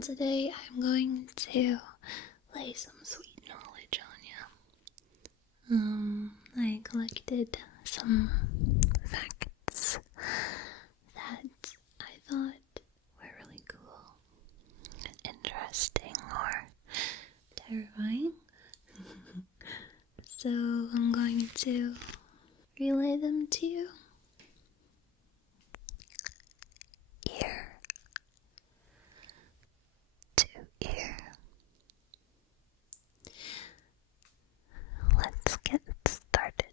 And today I'm going to lay some sweet knowledge on you. I collected some facts that I thought were really cool, interesting, or terrifying. So I'm going to relay them to you. Ear to ear. Let's get started.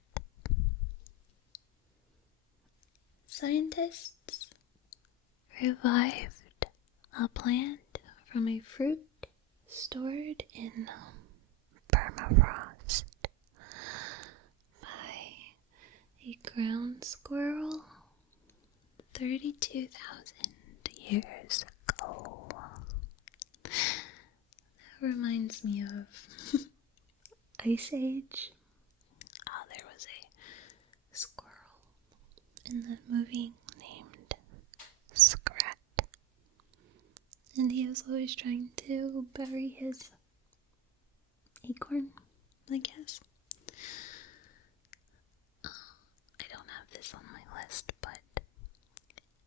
Scientists revived a plant from a fruit stored in permafrost by a ground squirrel 32,000 years ago. That reminds me of Ice Age. There was a squirrel in the movie named Scrat, and he was always trying to bury his acorn, I guess. I don't have this on my list, but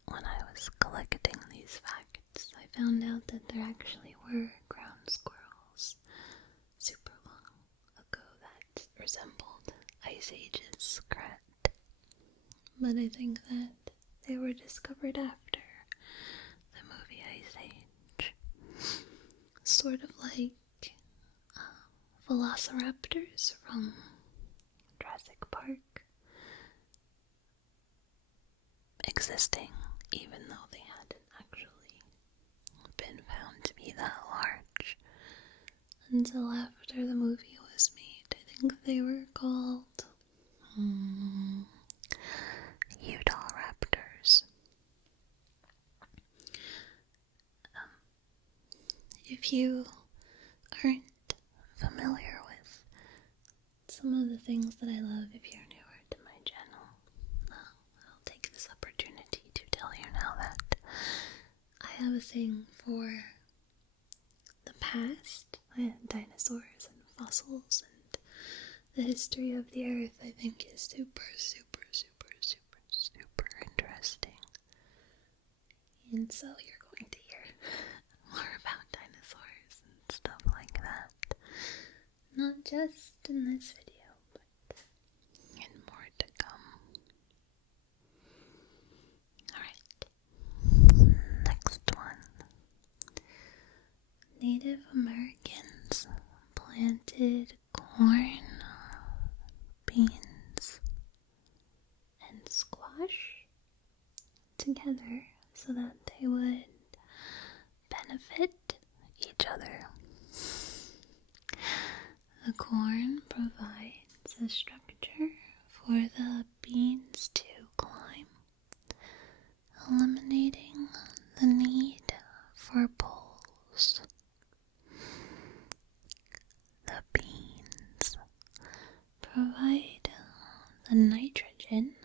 when I was collecting these facts, I found out that there actually were ground squirrels super long ago that resembled Ice Age's Scrat. But I think that they were discovered after the movie Ice Age. Sort of like velociraptors from Jurassic Park existing, even though they hadn't actually been found to be that large until after the movie was made. I think they were called Utah raptors. If you aren't familiar with some of the things that I love, if you're newer to my channel, I'll take this opportunity to tell you now that I have a thing for the past, dinosaurs and fossils, and the history of the earth. I think is super interesting. And so you're going to hear more about dinosaurs and stuff like that. Not just in this video, but in more to come. Alright, next one. Native Americans planted corn, beans, and squash together so that they would benefit each other. The corn provides a structure for the beans to climb, eliminating the need for poles. The beans provide the nitrogen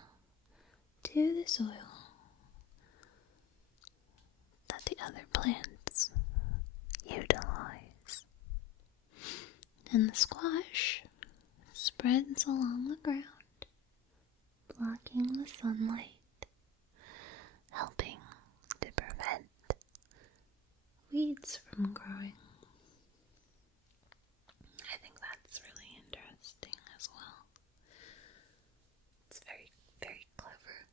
to the soil that the other plants utilize. And the squash spreads along the ground, blocking the sunlight, helping to prevent weeds from growing. I think that's really interesting as well. It's very, very clever.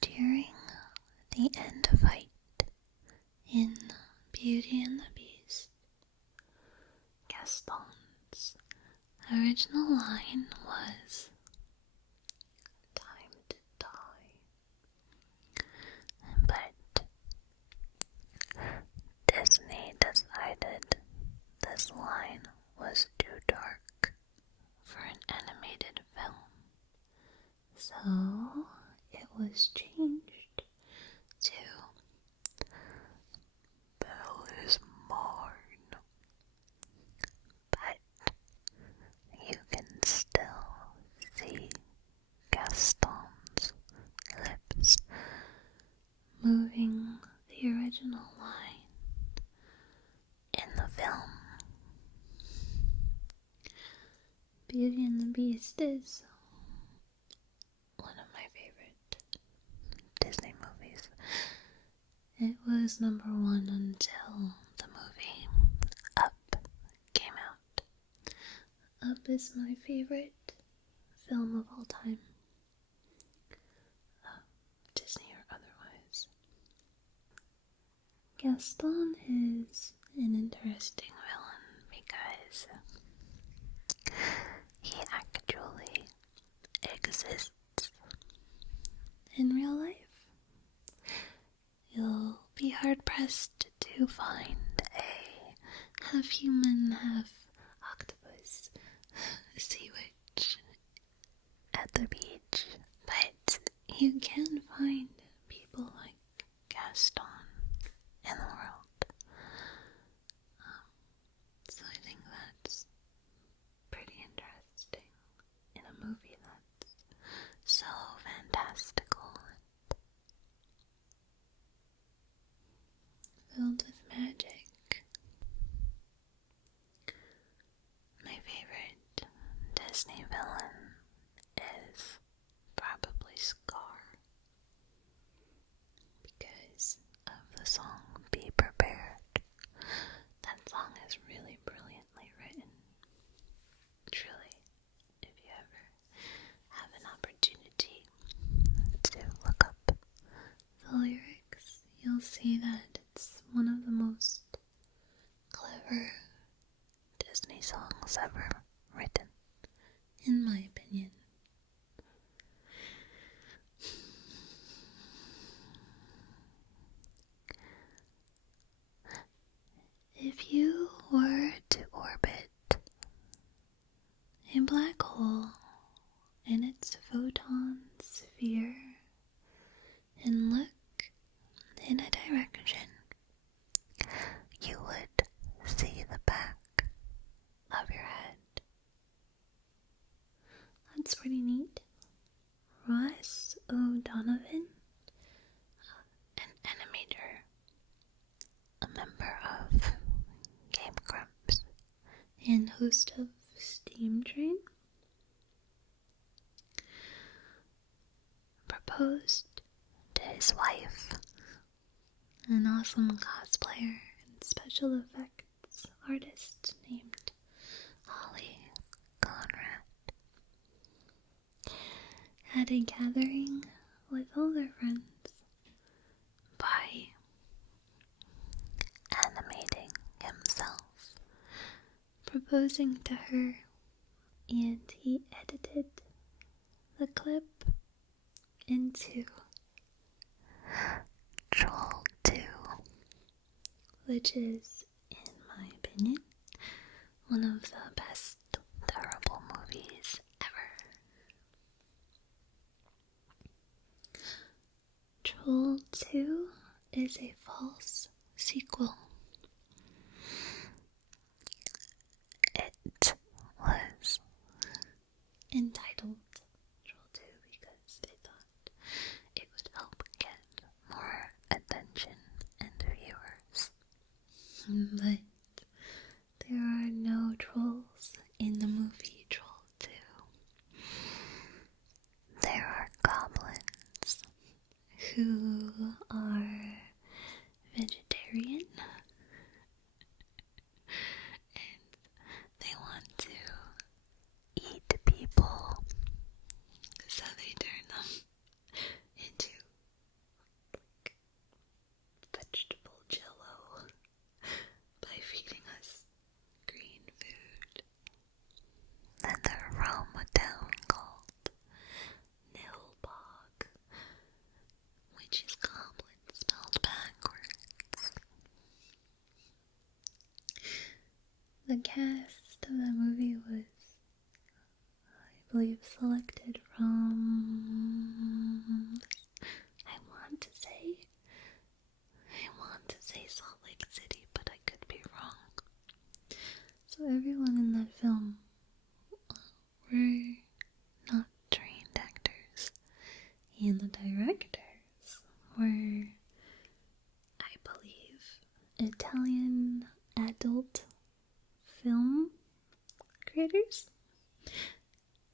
During the end fight in Beauty and the Beast, Gaston's original line was, "Time to die." But Disney decided this line was too dark for an animated film. So it was changed to "Belle is mine." But original line in the film. Beauty and the Beast is one of my favorite Disney movies. It was number one until the movie Up came out. Up is my favorite film of all time. Disney or otherwise. Gaston is an interesting villain because he actually exists in real life. You'll be hard-pressed to find a half-human, half-octopus sea witch at the beach, but you can find people like Gaston in the world. So I think that's pretty interesting in a movie that's so fantastical and filled with magic. My favorite Disney villain is probably Scar, because of the song Be Prepared. That song is really brilliantly written. Truly, if you ever have an opportunity to look up the lyrics, you'll see that it's one of the most clever Disney songs ever written, in my opinion. If you were to orbit a black hole in its photon sphere and look in a direction, you would see the back of your head. That's pretty neat. Ross O'Donovan, an animator, a member of Game Grumps, and host of Steam Train, proposed to his wife, an awesome cosplayer and special effects artist named Holly Conrad, at a gathering with all their friends by animating himself, proposing to her, and he edited the clip into Troll 2, which is, in my opinion, one of the best terrible movies ever. Troll 2 is a false sequel. It was entitled Troll 2 because they thought it would help get more attention and viewers. But there are no trolls in the movie Troll 2. There are goblins who are vegetarian and they want to eat people, so they turn them into like vegetable jello by feeding us green food. Then they roam a town called Nilbog, which is goblin spelled backwards. The cast of the movie was, I believe, selected from, I want to say Salt Lake City, but I could be wrong. So everyone in that film were not trained actors, and the directors were, I believe, Italian adult film creators,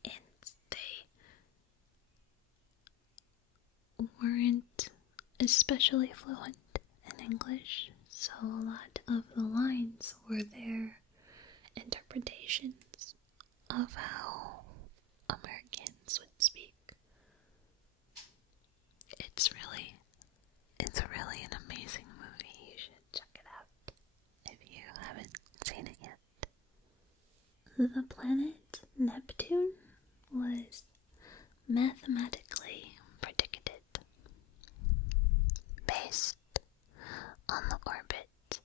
and they weren't especially fluent in English, so a lot of the lines were their interpretations of how Americans would speak. It's really an amazing movie. You should check it out if you haven't seen it yet. The planet Neptune was mathematically predicted based on the orbit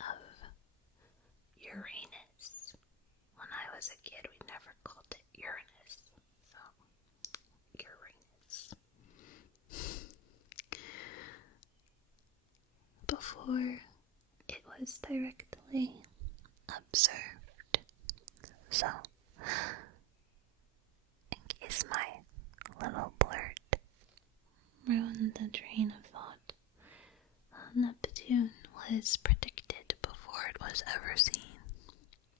of Uranus. When I was a kid, we never called it Uranus, so Uranus. Before it was directly observed. So, in case my little blurt ruined the train of thought, Neptune was predicted before it was ever seen,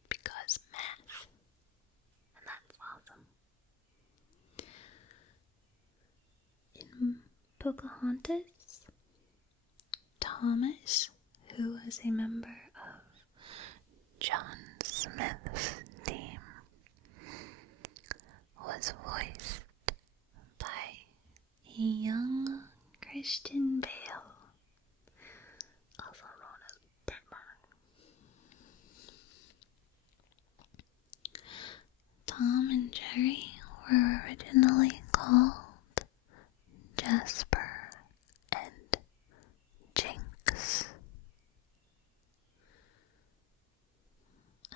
because math, and that's awesome. In Pocahontas, Thomas, who was a member of John Smith's team, was voiced by a young Christian Bale, also known as Batman. Tom and Jerry were originally called Jasper and Jinx.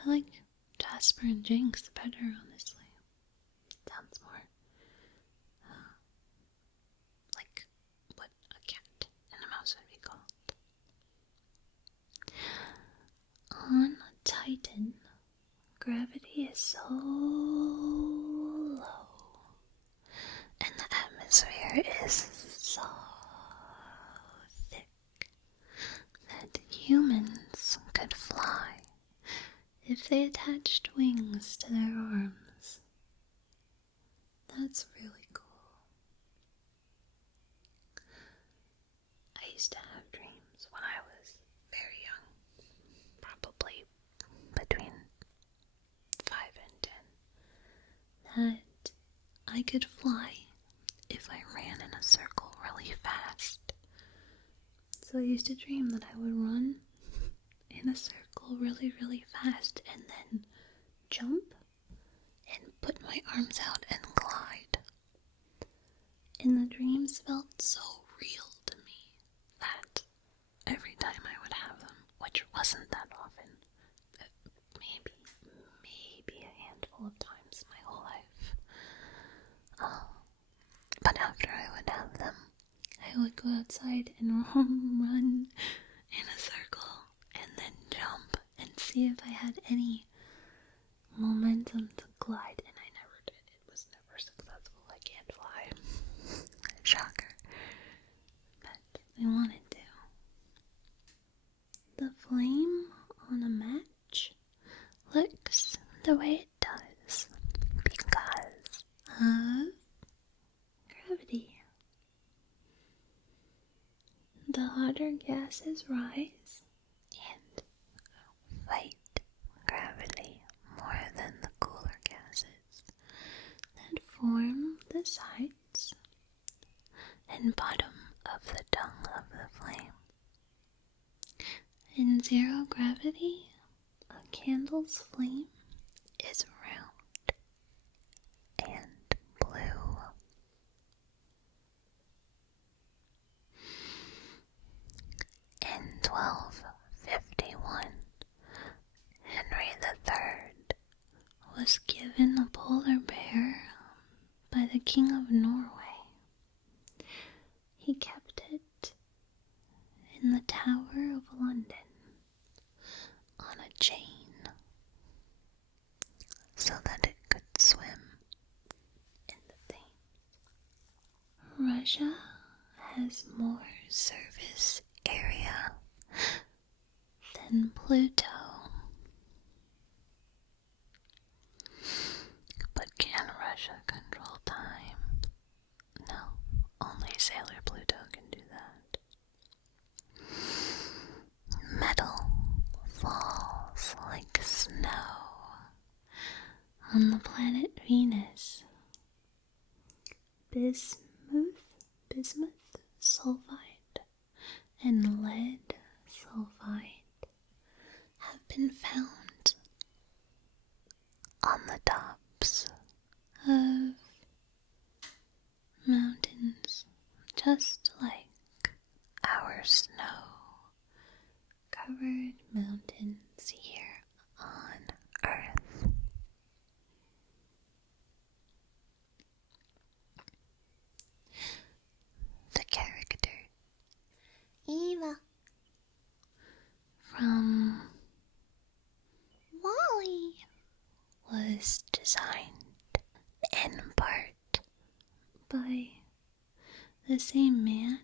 I like Jasper and Jinx better, honestly. Sounds more like what a cat and a mouse would be called. On Titan, gravity is so low, and the atmosphere is so thick that humans could fly if they attached wings to their arms. That's really cool. I used to have dreams when I was very young, probably between 5 and 10, that I could fly if I ran in a circle really fast. So I used to dream that I would run in a circle really, really fast and then jump and put my arms out and glide. And the dreams felt so real to me that every time I would have them, which wasn't that often, maybe a handful of times my whole life. But after I would have them, I would go outside and run in a circle and then jump and see if I had any momentum to glide, and I never did. It was never successful. I can't fly. Shocker. But I wanted to. The flame on a match looks the way it does because of gravity. The hotter gases rise and fight gravity more than the cooler gases that form the sides and bottom of the tongue of the flame. In zero gravity, a candle's flame is round and blue. In 1251, Henry III was given a polar bear by the King of Norway. He kept it in the Tower of London on a chain so that it could swim in the Thames. Russia has more surface area Pluto. But can Russia control time? No, only Sailor Pluto can do that. Metal falls like snow on the planet Venus. Bismuth sulfide and lead sulfide have been found on the tops of mountains, just like our snow-covered mountains here on Earth. The character Eva from Wall-E was designed in part by the same man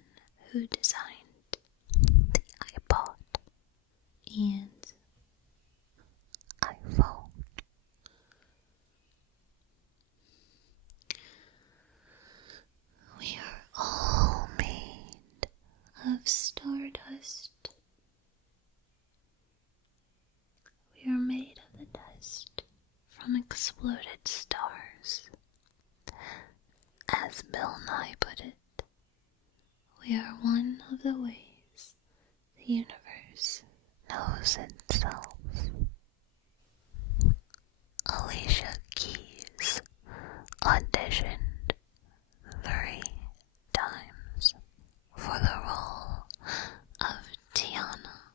who designed the iPod and iPhone. We are all made of stardust. We are made of the dust from exploded stars. As Bill Nye put it, we are one of the ways the universe knows itself. Alicia Keys auditioned 3 times for the role of Tiana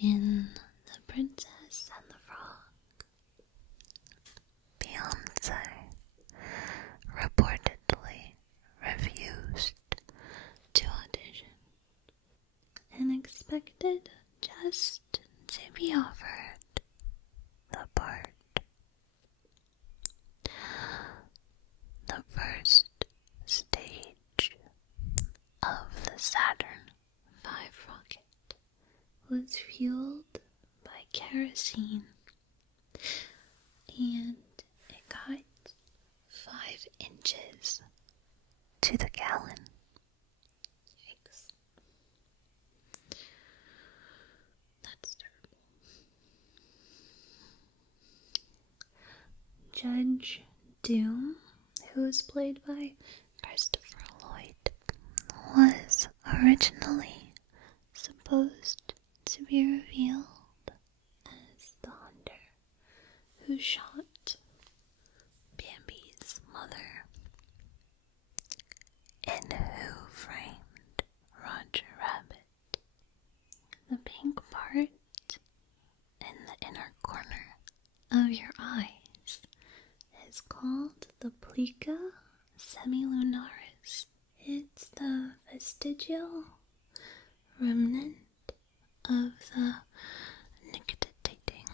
in The Princess and the Frog. Beyonce reportedly refused to audition and expected just to be offered the part. The first stage of the Saturn V rocket was fueled by kerosene, and it got 5 inches to the gallon. Yikes. That's terrible. Judge Doom, who was played by Christopher Lloyd, was originally supposed to be revealed as the hunter who shot Bambi's mother and Who Framed Roger Rabbit. The pink part in the inner corner of your eyes is called the plica semilunaris. It's the vestigial remnant of the nictitating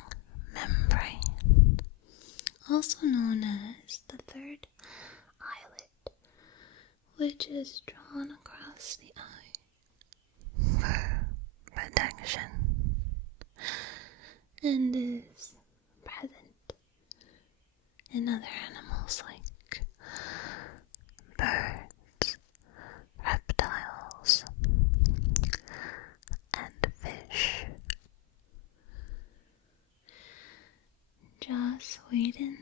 membrane, also known as the third eyelid, which is drawn across the eye for protection and is present in other animals like birds, reptiles, and fish. Joss Whedon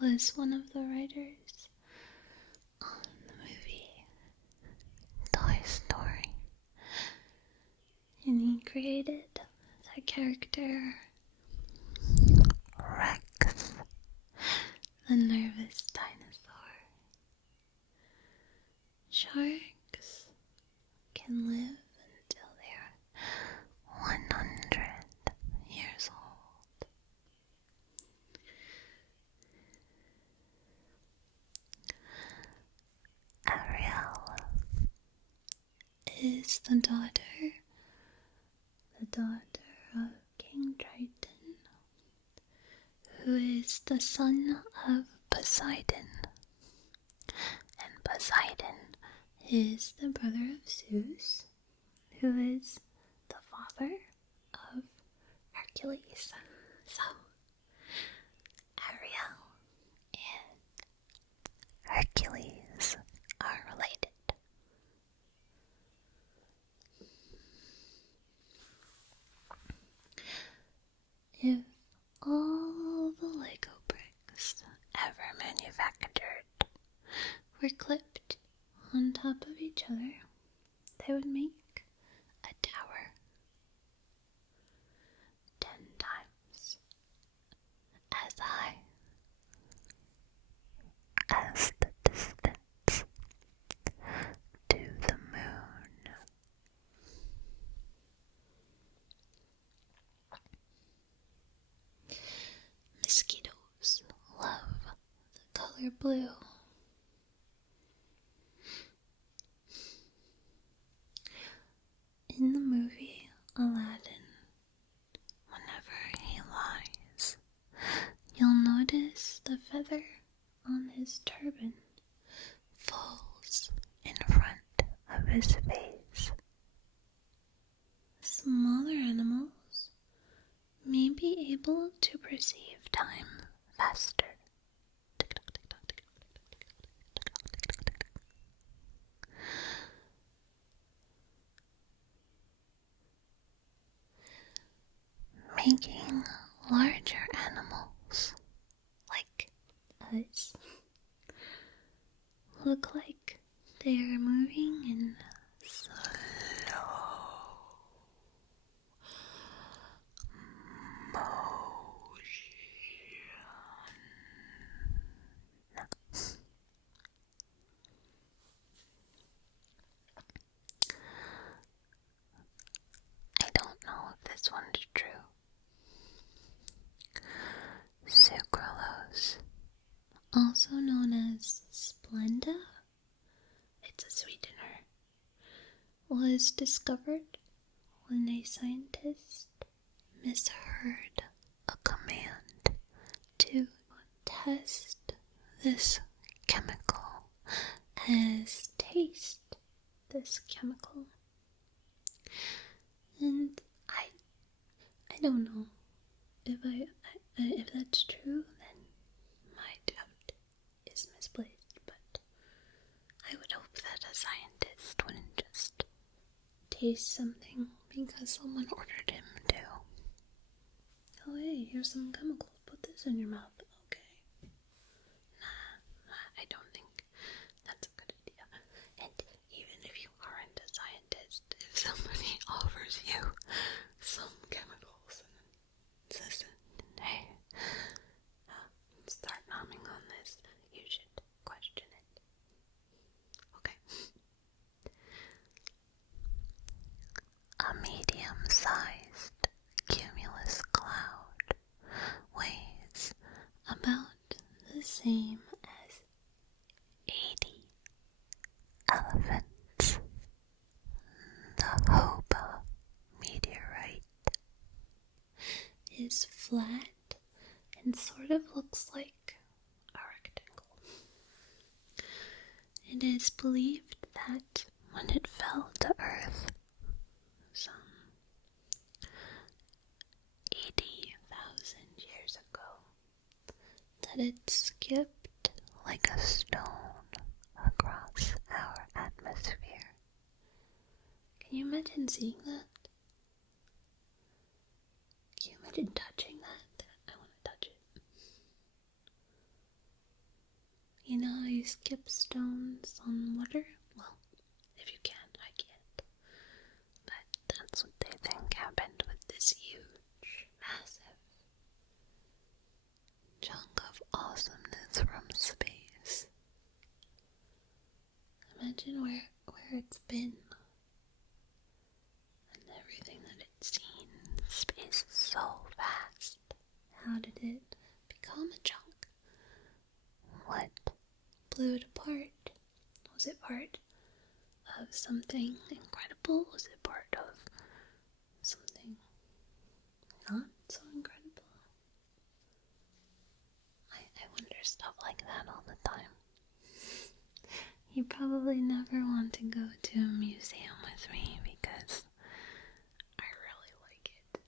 was one of the writers on the movie Toy Story, and he created the character Rex, the nervous dinosaur. Sharks can live until they're 100 years old. Ariel is the daughter of King Triton, who is the son of Poseidon. And Poseidon is the brother of Zeus, who is the father of Hercules. So, Ariel and Hercules are related. If all the Lego bricks ever manufactured were clipped on top of each other, they would make a tower 10 times as high as the distance to the moon. Mosquitoes love the color blue. In the movie Aladdin, whenever he lies, you'll notice the feather on his turban falls in front of his face. Smaller animals may be able to perceive time faster. Making larger animals, like us, look like they are moving in slow motion. I don't know if this one's true. Sucralose, also known as Splenda, it's a sweetener, was discovered when a scientist misheard a command to test this chemical as taste this chemical. And I don't know if that's true, then my doubt is misplaced, but I would hope that a scientist wouldn't just taste something because someone ordered him to. Oh hey, here's some chemicals, put this in your mouth. Okay. Nah, I don't think that's a good idea. And even if you aren't a scientist, if somebody offers you some chemicals and says, hey, start numbing on this, you should question it. Okay. A medium-sized cumulus cloud weighs about the same as 80 elephants. The Hoba meteorite is flat and sort of looks like a rectangle. It is believed that when it fell to Earth some 80,000 years ago, that it skipped like a stone across our atmosphere. Can you imagine seeing that? Can you imagine touching that? I want to touch it. You know how you skip stones on water? Well, if you can, I can't. But that's what they think happened with this huge, massive chunk of awesomeness from space. Imagine where it's been and everything that it's seen. Space is so vast. How did it become a chunk? What blew it apart? Was it part of something incredible? Was it part of something not so incredible? I wonder stuff like that all the time. You probably never want to go to a museum with me because I really like it.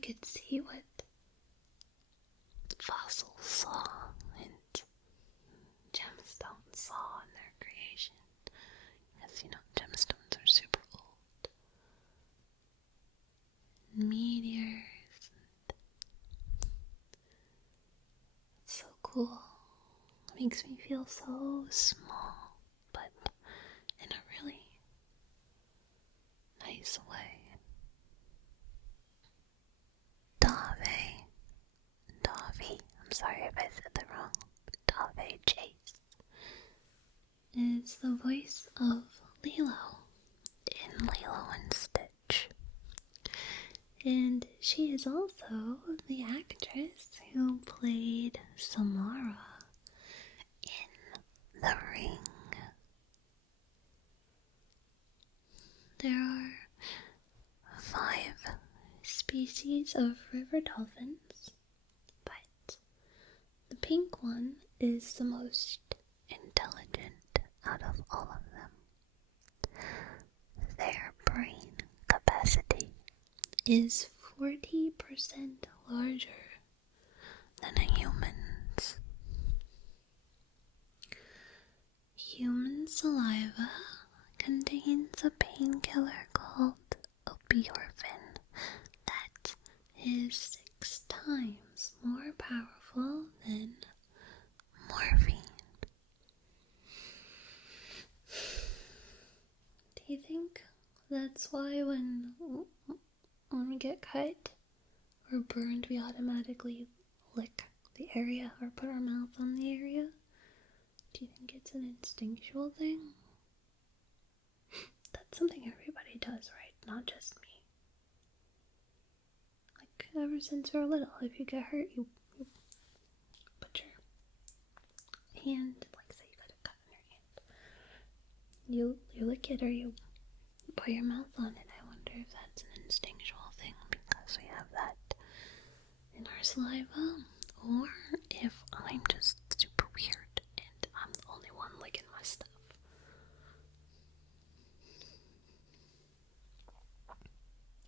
could see what fossils saw and gemstones saw in their creation. Because, gemstones are super old. Meteors. It's so cool. It makes me feel so small, but in a really nice way. Davy, I'm sorry if I said that wrong. Davy Chase is the voice of Lilo in Lilo and Stitch. And she is also the actress who played Samara in The Ring. There are 5 species of river dolphins, but the pink one is the most intelligent out of all of them. Their brain capacity is 40% larger than a human's. Human saliva contains a painkiller called opioid that is 6 times more powerful than morphine. Do you think that's why when we get cut or burned, we automatically lick the area or put our mouth on the area? Do you think it's an instinctual thing? That's something everybody does, right? Not just me. Like, ever since we're little, if you get hurt, you put your hand, like say you got a cut on your hand. You lick it or you put your mouth on it. I wonder if that's an instinctual thing because we have that in our saliva, or if I'm just super weird and I'm the only one licking my stuff.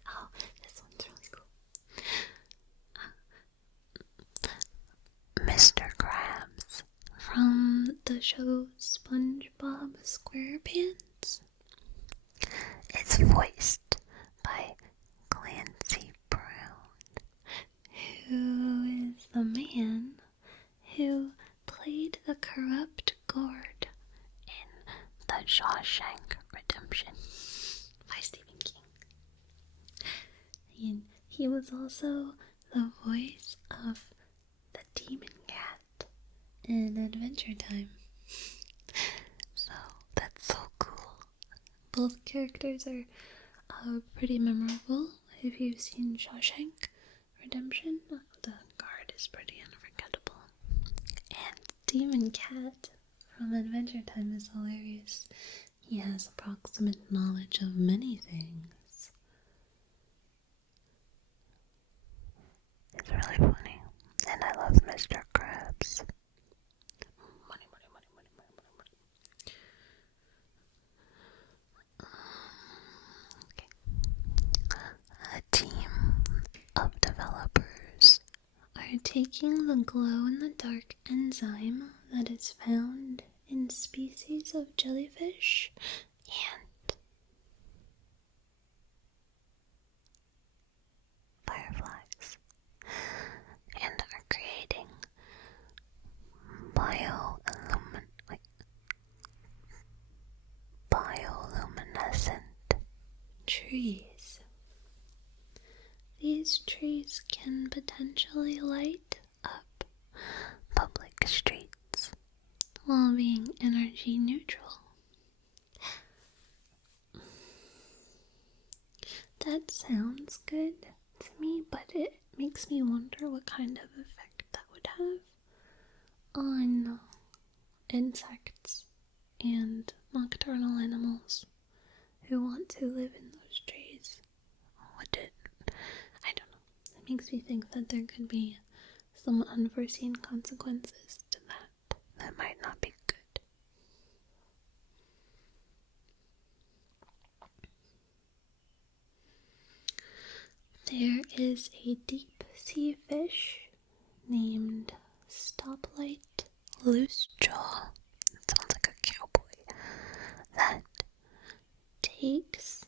Oh, this one's really cool. Mr. Krabs from the show SpongeBob SquarePants. It's voiced by Clancy Brown, who is the man who played the corrupt guard in The Shawshank Redemption by Stephen King. And he was also the voice of the Demon Cat in Adventure Time. So that's so cool. Both characters are pretty memorable. If you've seen Shawshank Redemption, the guard is pretty unforgettable. And Demon Cat from Adventure Time is hilarious. He has approximate knowledge of many things. It's really funny. And I love Mr. Krabs. Money, money, money, money, money, money, money. A team of developers are taking the glow-in-the-dark enzyme that is found in species of jellyfish and fireflies and are creating bioluminescent trees. These trees can potentially light up public streets while being energy neutral. That sounds good to me, but it makes me wonder what kind of effect that would have on insects and nocturnal animals who want to live in those trees. I don't know. It makes me think that there could be some unforeseen consequences to that might not be good. There is a deep sea fish named Stoplight Loosejaw. It sounds like a cowboy. That takes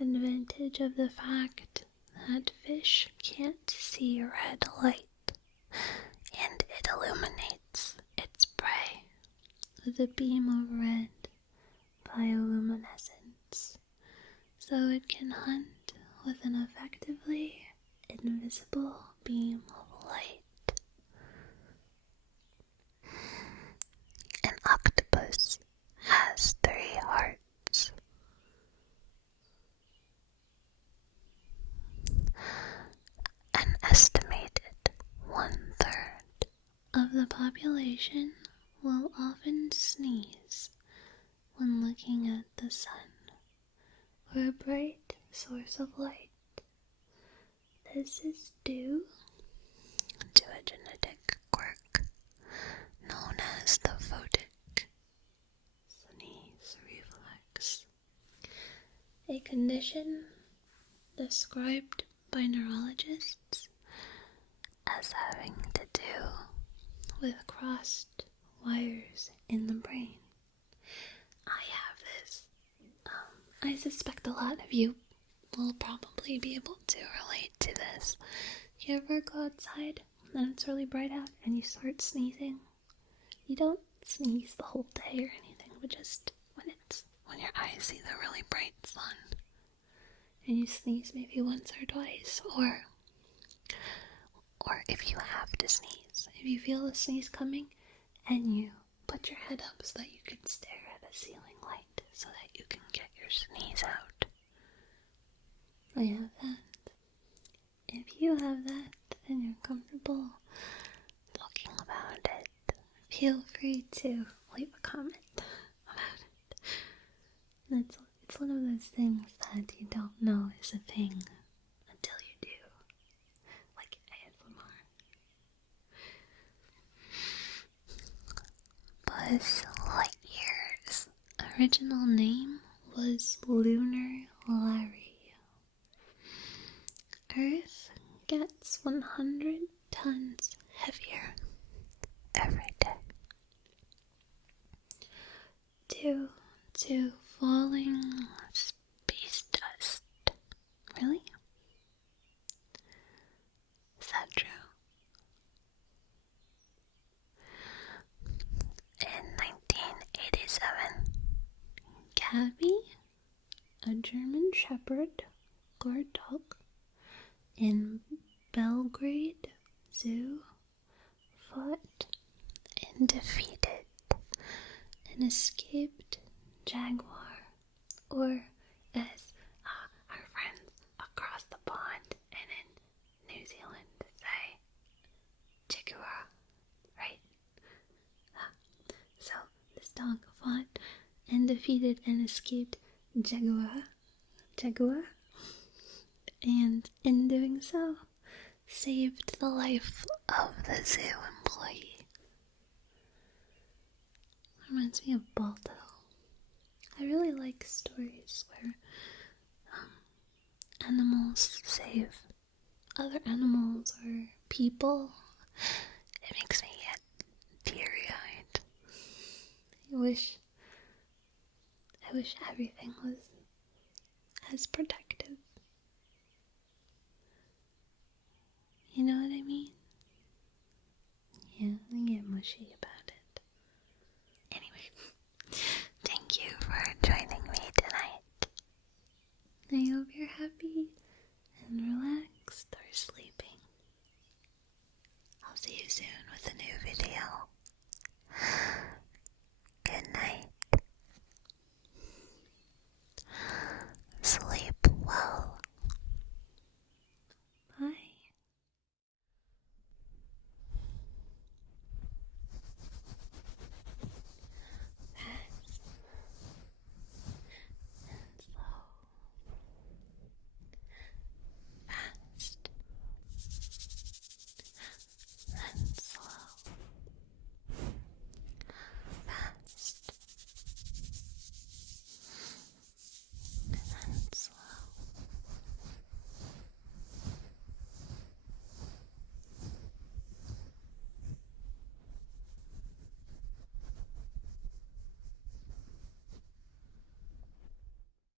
advantage of the fact that fish can't see red light, and it illuminates its prey with a beam of red bioluminescence, so it can hunt with an effectively invisible beam of light. An octopus has 3 hearts. An estimated 1/3 of the population will often sneeze when looking at the sun or a bright source of light. This is due to a genetic quirk known as the photic sneeze reflex, a condition described by neurologists as having to do with crossed wires in the brain. I have this. I suspect a lot of you will probably be able to relate to this. You ever go outside and it's really bright out and you start sneezing? You don't sneeze the whole day or anything, but just when your eyes see the really bright sun. And you sneeze maybe once or twice, or if you have to sneeze, if you feel the sneeze coming and you put your head up so that you can stare at a ceiling light so that you can get your sneeze out. I have that. If you have that and you're comfortable talking about it, feel free to leave a comment about it. It's one of those things that you don't know is a thing until you do. Like ASMR. Buzz Lightyear's original name was Lunar Larry. Earth gets 100 tons heavier every day due to falling space dust. Really? Is that true? In 1987, Gabby, a German Shepherd guard dog in Belgrade Zoo, fought and defeated an escaped jaguar, or as our friends across the pond and in New Zealand say, jaguar, right? So this dog fought and defeated an escaped jaguar, and in doing so, saved the life of the zoo employee. Reminds me of Balto. I really like stories where animals save other animals or people. It makes me get teary-eyed. I wish everything was as protective. You know what I mean? Yeah, I get mushy about